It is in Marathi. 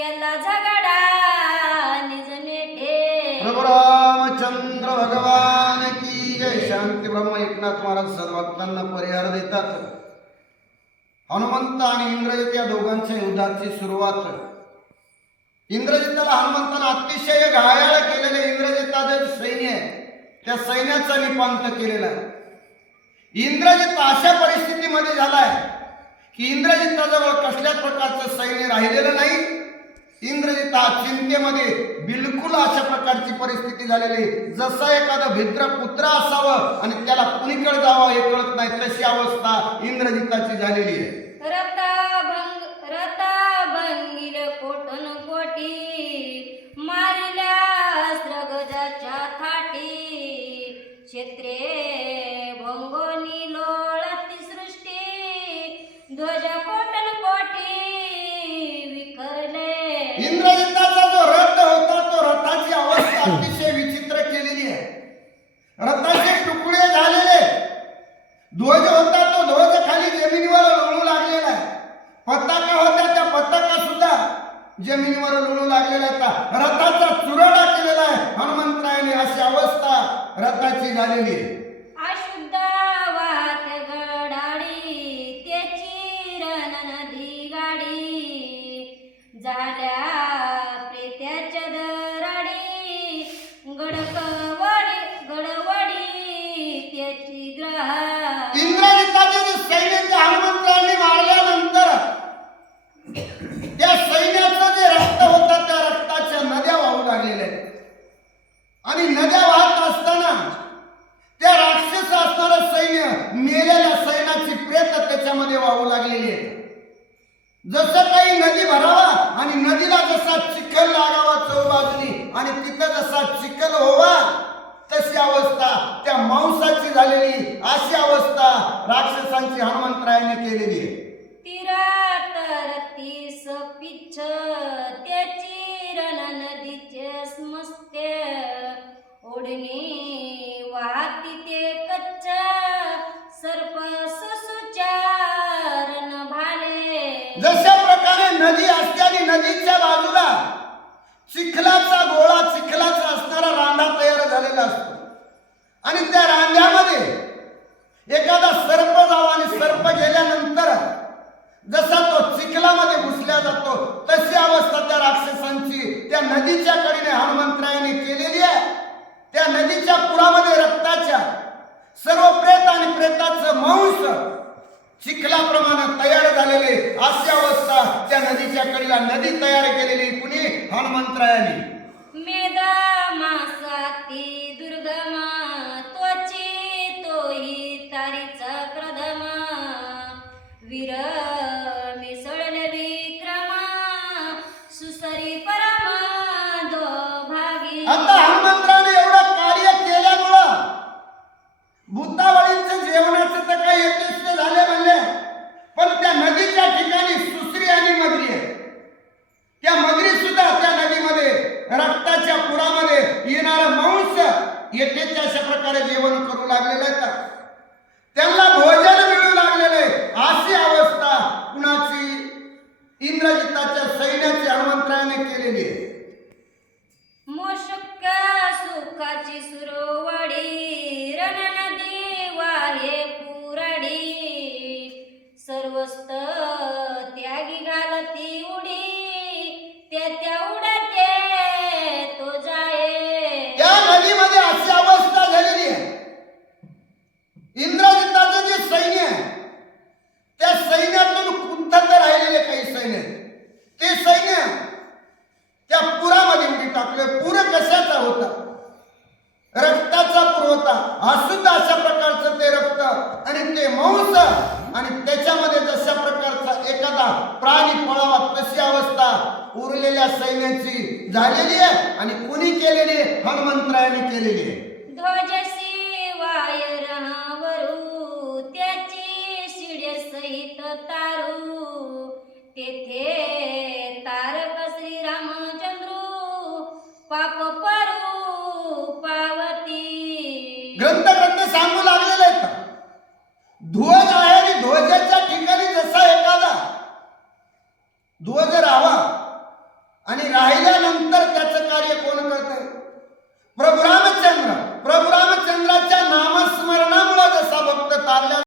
केला झगडा प्रभू रामचंद्र भगवान की जय. शांती ब्रह्म एकनाथ महाराज सर्वभक्तांना परिहार देतात. हनुमंत आणि इंद्रजित या दोघांच्या युद्धाची सुरुवात. इंद्रजिताला हनुमंतानं अतिशय घायाळ केलेले इंद्रजिताचे सैन्य आहे त्या सैन्याचा निपांत केलेला इंद्रजित अशा परिस्थितीमध्ये झालाय की इंद्रजिताजवळ कसल्याच प्रकारचं सैन्य राहिलेलं नाही इंद्रजिता चिंतेमध्ये बिलकुल अशा प्रकारची परिस्थिती झालेली. जसं एखादं भिद्र पुत्र असावं आणि त्याला कुणीकडे जावं हे कळत नाही तशी अवस्था इंद्रजिताची झालेली आहे. कोटी थाटी. क्षेत्रे भंगोनी लोळती सृष्टी ध्वज रथाचे तुकडे झालेले. ध्वज होता तो ध्वज खाली जमिनीवर लोळू लागलेला आहे. पताका होता त्या पताका सुद्धा जमिनीवर लोळू लागलेला आहे. रथाचा चुरडा केलेला आहे. हनुमंतरायाने अशी अवस्था रथाची झालेली आहे. त्याच्यामध्ये वाहू लागलेली आहे जसं काही नदी भरावा आणि नदीला जसा चिखल लागावा चौबाजूनी आणि तिथं जसा चिखल होवा तशी अवस्था त्या मांसाची झालेली अशी अवस्था राक्षसांची हनुमंतरायाने केलेली आहे. तर तीस पिच्छ त्याची रण नदीचे स्मस्ते ओढणी नदी असते आणि नदीच्या बाजूला चिखलाचा गोळा चिखलाचा असणारा रांडा तयार झालेला असतो. आणि त्या रांड्यामध्ये एखादा सर्प जावा आणि सर्प गेल्यानंतर जसा तो चिखलामध्ये घुसल्या जातो तशी अवस्था त्या राक्षसांची त्या नदीच्या कडीने हनुमंतरायाने केलेली आहे. त्या नदीच्या पुरामध्ये रक्ताच्या सर्व प्रेत आणि प्रेताचं मांस चिखलाप्रमाणे तयार झालेले अशी अवस्था त्या नदीच्या कडीला नदी तयार केलेली कुणी? हनुमंतरायाने. येथेच अशा प्रकारे जेवण करू लागलेले आहेत. त्यांना भोजन मिळू लागलेले अशी अवस्था कुणाची? इंद्रजिताच्या सैन्याची हनुमंतरायाने केलेली आहे. सुखाची सुरवडी रक्ताचा हा सुद्धा अशा प्रकारचं ते रक्त आणि ते मांस आणि त्याच्यामध्ये जशा प्रकारचा एखादा प्राणी पळावा तशी अवस्था उरलेल्या सैन्याची झालेली आहे आणि कुणी केलेली आहे? हनुमंतरायाने केलेली आहे. ध्वजसी वायरहावरू त्याची शिड्या सहित तारू तेथे ग्रंथकर्ते सांगू लागलेले आहेत. ध्वज आहे आणि ध्वजाच्या ठिकाणी जसा एखादा ध्वज राहावा आणि राहिल्यानंतर त्याचं कार्य कोण करत आहे प्रभू रामचंद्र. प्रभू रामचंद्राच्या नामस्मरणामुळे जसा भक्त तारल्या